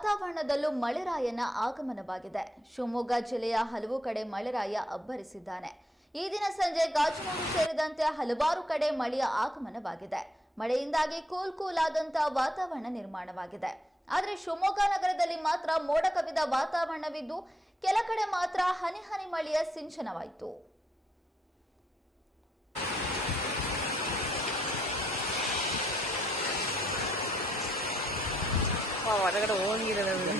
ವಾತಾವರಣದಲ್ಲೂ ಮಳೆರಾಯನ ಆಗಮನವಾಗಿದೆ. ಶಿವಮೊಗ್ಗ ಜಿಲ್ಲೆಯ ಹಲವು ಕಡೆ ಮಳೆರಾಯ ಅಬ್ಬರಿಸಿದ್ದಾನೆ. ಈ ದಿನ ಸಂಜೆ ಗಾಜನೂರು ಸೇರಿದಂತೆ ಹಲವಾರು ಕಡೆ ಮಳೆಯ ಆಗಮನವಾಗಿದೆ. ಮಳೆಯಿಂದಾಗಿ ಕೂಲ್ ಕೂಲ್ ಆದಂತ ವಾತಾವರಣ ನಿರ್ಮಾಣವಾಗಿದೆ. ಆದರೆ ಶಿವಮೊಗ್ಗ ನಗರದಲ್ಲಿ ಮಾತ್ರ ಮೋಡ ಕವಿದ ವಾತಾವರಣವಿದ್ದು, ಕೆಲ ಕಡೆ ಮಾತ್ರ ಹನಿ ಹನಿ ಮಳೆಯ ಸಿಂಚನವಾಯಿತು. വടകട ഓങ്ങിയിരുന്നത്.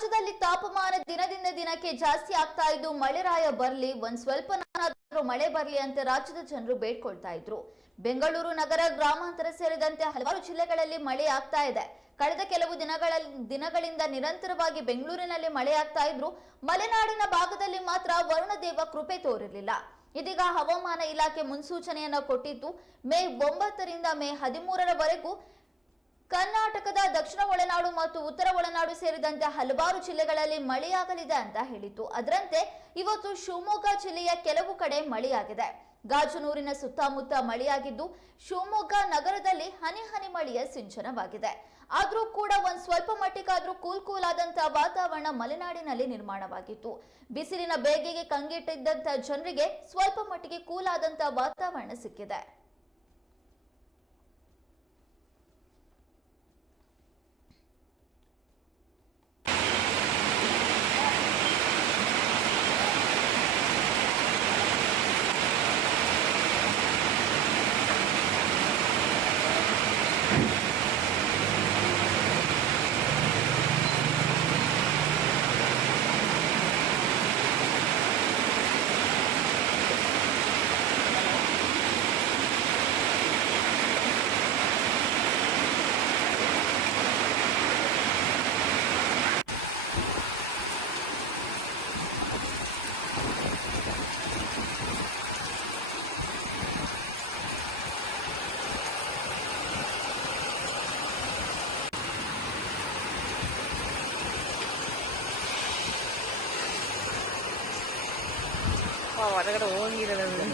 ರಾಜ್ಯದಲ್ಲಿ ತಾಪಮಾನ ದಿನದಿಂದ ದಿನಕ್ಕೆ ಜಾಸ್ತಿ ಆಗ್ತಾ ಇದ್ದು ಮಳೆರಾಯ ಬರ್ಲಿ, ಒಂದ್ ಸ್ವಲ್ಪ ಮಳೆ ಬರಲಿ ಅಂತ ರಾಜ್ಯದ ಜನರು ಬೇಡ್ಕೊಳ್ತಾ ಇದ್ರು. ಬೆಂಗಳೂರು ನಗರ ಗ್ರಾಮಾಂತರ ಸೇರಿದಂತೆ ಹಲವಾರು ಜಿಲ್ಲೆಗಳಲ್ಲಿ ಮಳೆ ಆಗ್ತಾ ಇದೆ. ಕಳೆದ ಕೆಲವು ದಿನಗಳ ದಿನಗಳಿಂದ ನಿರಂತರವಾಗಿ ಬೆಂಗಳೂರಿನಲ್ಲಿ ಮಳೆ ಆಗ್ತಾ ಇದ್ರು. ಮಲೆನಾಡಿನ ಭಾಗದಲ್ಲಿ ಮಾತ್ರ ವರುಣದೇವ ಕೃಪೆ ತೋರಿರಲಿಲ್ಲ. ಇದೀಗ ಹವಾಮಾನ ಇಲಾಖೆ ಮುನ್ಸೂಚನೆಯನ್ನ ಕೊಟ್ಟಿದ್ದು, ಮೇ ಒಂಬತ್ತರಿಂದ ಮೇ ಹದಿಮೂರರವರೆಗೂ ಕರ್ನಾಟಕದ ದಕ್ಷಿಣ ಒಳನಾಡು ಮತ್ತು ಉತ್ತರ ಒಳನಾಡು ಸೇರಿದಂತೆ ಹಲವಾರು ಜಿಲ್ಲೆಗಳಲ್ಲಿ ಮಳೆಯಾಗಲಿದೆ ಅಂತ ಹೇಳಿತ್ತು. ಅದರಂತೆ ಇವತ್ತು ಶಿವಮೊಗ್ಗ ಜಿಲ್ಲೆಯ ಕೆಲವು ಕಡೆ ಮಳೆಯಾಗಿದೆ. ಗಾಜನೂರಿನ ಸುತ್ತಮುತ್ತ ಮಳೆಯಾಗಿದ್ದು ಶಿವಮೊಗ್ಗ ನಗರದಲ್ಲಿ ಹನಿ ಹನಿ ಮಳೆಯ ಸಿಂಚನವಾಗಿದೆ. ಆದರೂ ಕೂಡ ಒಂದು ಸ್ವಲ್ಪ ಮಟ್ಟಿಗಾದ್ರೂ ಕೂಲ್ ಕೂಲ್ ಆದಂತಹ ವಾತಾವರಣ ಮಲೆನಾಡಿನಲ್ಲಿ ನಿರ್ಮಾಣವಾಗಿತ್ತು. ಬಿಸಿಲಿನ ಬೇಗೆಗೆ ಕಂಗೆಟ್ಟಿದ್ದಂತಹ ಜನರಿಗೆ ಸ್ವಲ್ಪ ಮಟ್ಟಿಗೆ ಕೂಲ್ ಆದಂತಹ ವಾತಾವರಣ ಸಿಕ್ಕಿದೆ. அப்பா வரகட ஓங்கிடணும்